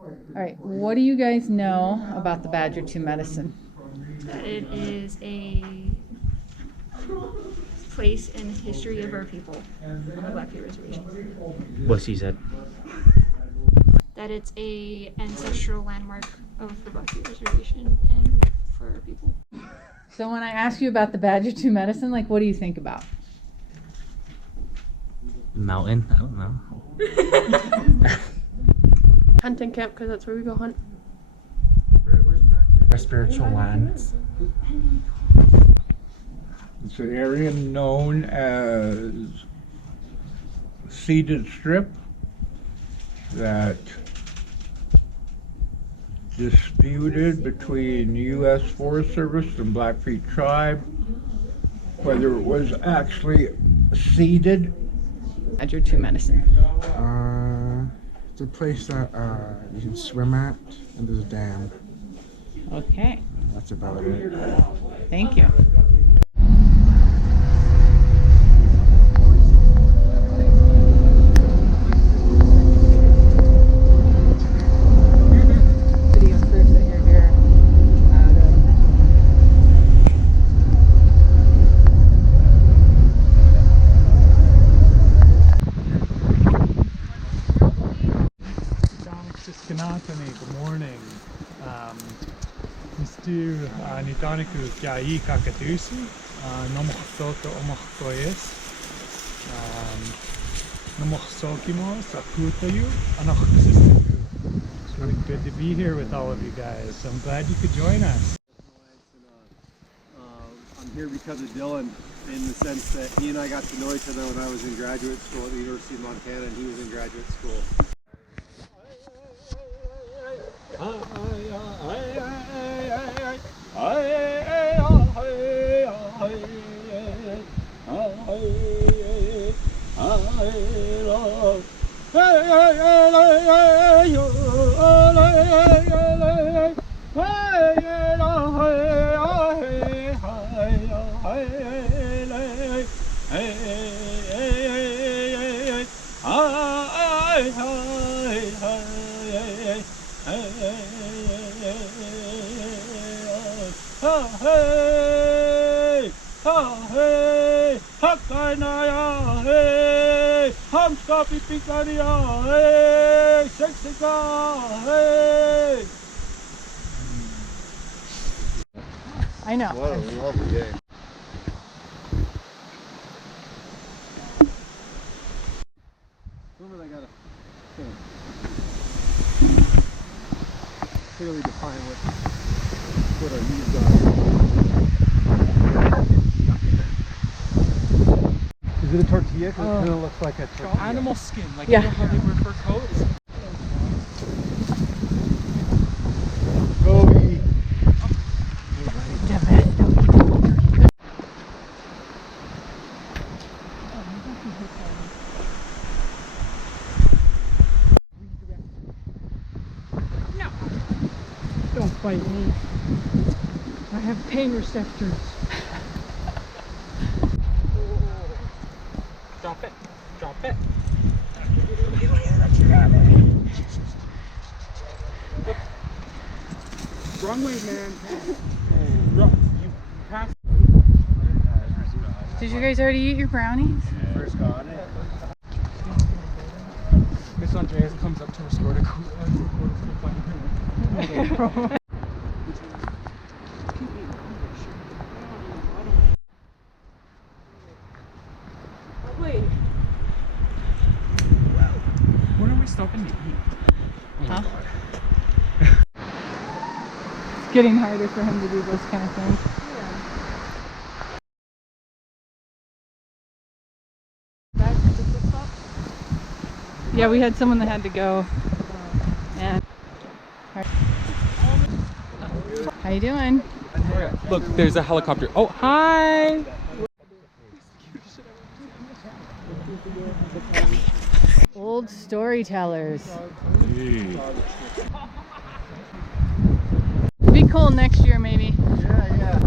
All right, what do you guys know about the Badger 2 medicine? That it is a place in the history of our people on the Blackfeet Reservation. What she said. That it's a ancestral landmark of the Blackfeet Reservation and for our people. So when I ask you about the Badger 2 medicine, like, what do you think about? Mountain? I don't know. Hunting camp, because that's where we go hunt. Our spiritual lands. It's an area known as Ceded Strip that disputed between U.S. Forest Service and Blackfeet Tribe whether it was actually ceded. Badger 2 medicine. It's a place that you can swim at, and there's a dam. Okay, That's about it. thank you. Video first that you're here. Good morning. Mr. Nitaniku Kyai Kakatusi, Nomoxoto Omoxoyes, Nomoxokimo, Sakutayu, Anoxisiku. It's really good to be here with all of you guys. I'm glad you could join us. I'm here because of Dylan, in the sense that he and I got to know each other when I was in graduate school at the University of Montana and he was in graduate school. I know. What a lovely day. Remember, I gotta clearly define what our needs are. Is it a tortilla? Because it kind of looks like a tortilla. Animal skin, like Yeah. you know how they wear fur coats? Gogi. Don't bite me. I have pain receptors. Drop it. Drop it. Wrong way, man. You passed. Did you guys already eat your brownies? First got it. Miss Andreas comes up to restore the When are we stopping to eat? Oh my Huh? God. It's getting harder for him to do those kind of things. Yeah, we had someone that had to go. And how you doing? Look, there's a helicopter. Oh, hi! Old storytellers. Be cool next year, maybe. Yeah, yeah.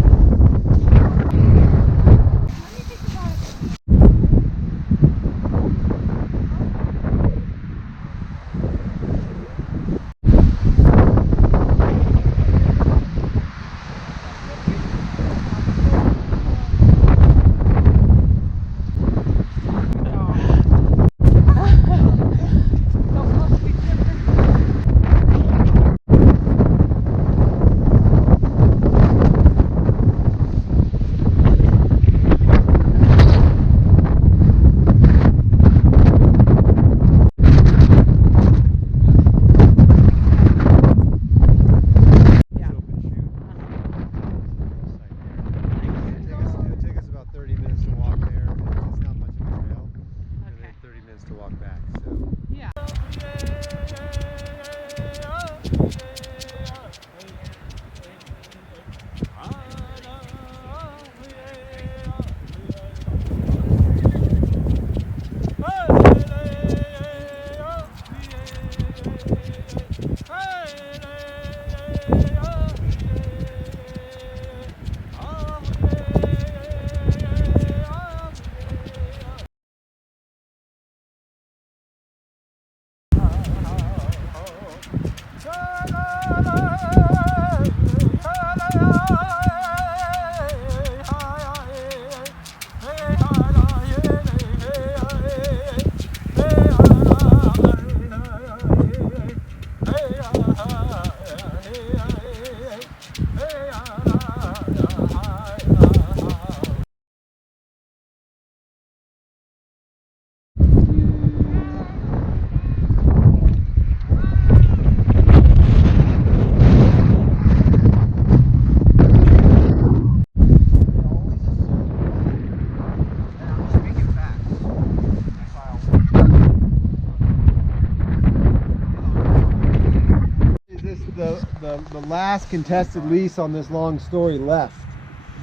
Is this the last contested lease on this long story left?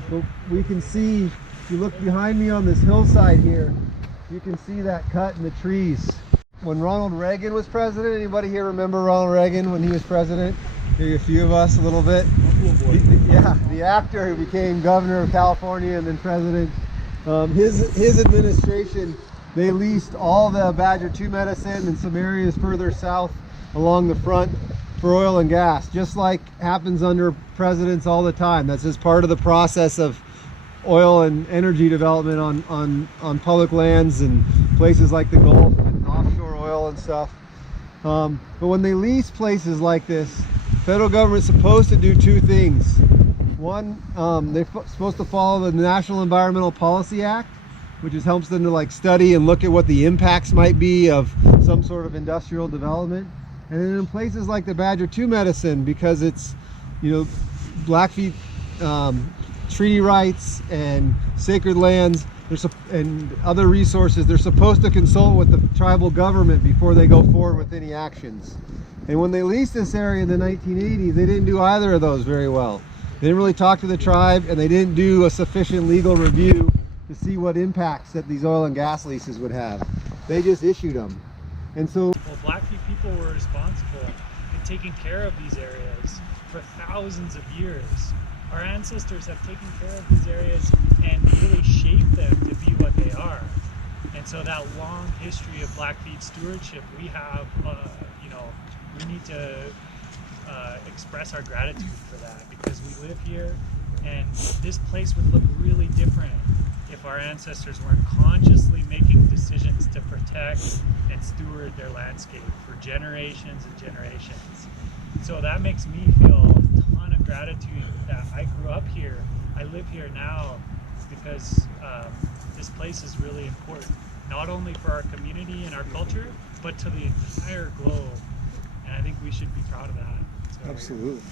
But we can see, if you look behind me on this hillside here, you can see that cut in the trees. When Ronald Reagan was president, anybody here remember Ronald Reagan when he was president? Maybe a few of us a little bit. Yeah, the actor who became governor of California and then president. His administration, they leased all the Badger 2 medicine and some areas further south along the front for oil and gas, just like happens under presidents all the time. That's just part of the process of oil and energy development on public lands and places like the Gulf and offshore oil and stuff. But when they lease places like this, federal government's supposed to do two things. One, they're supposed to follow the National Environmental Policy Act, which just helps them to like study and look at what the impacts might be of some sort of industrial development. And then in places like the Badger 2 medicine, because it's, you know, Blackfeet treaty rights and sacred lands and other resources, they're supposed to consult with the tribal government before they go forward with any actions. And when they leased this area in the 1980s, they didn't do either of those very well. They didn't really talk to the tribe, and they didn't do a sufficient legal review to see what impacts that these oil and gas leases would have. They just issued them. And so Blackfeet people were responsible in taking care of these areas for thousands of years. Our ancestors have taken care of these areas and really shaped them to be what they are. And so that long history of Blackfeet stewardship, we have, you know, we need to express our gratitude for that, because we live here, and this place would look really different if our ancestors weren't consciously making decisions to protect and steward their landscape for generations and generations. So that makes me feel a ton of gratitude that I grew up here. I live here now because this place is really important, not only for our community and our culture, but to the entire globe. And I think we should be proud of that. So, absolutely.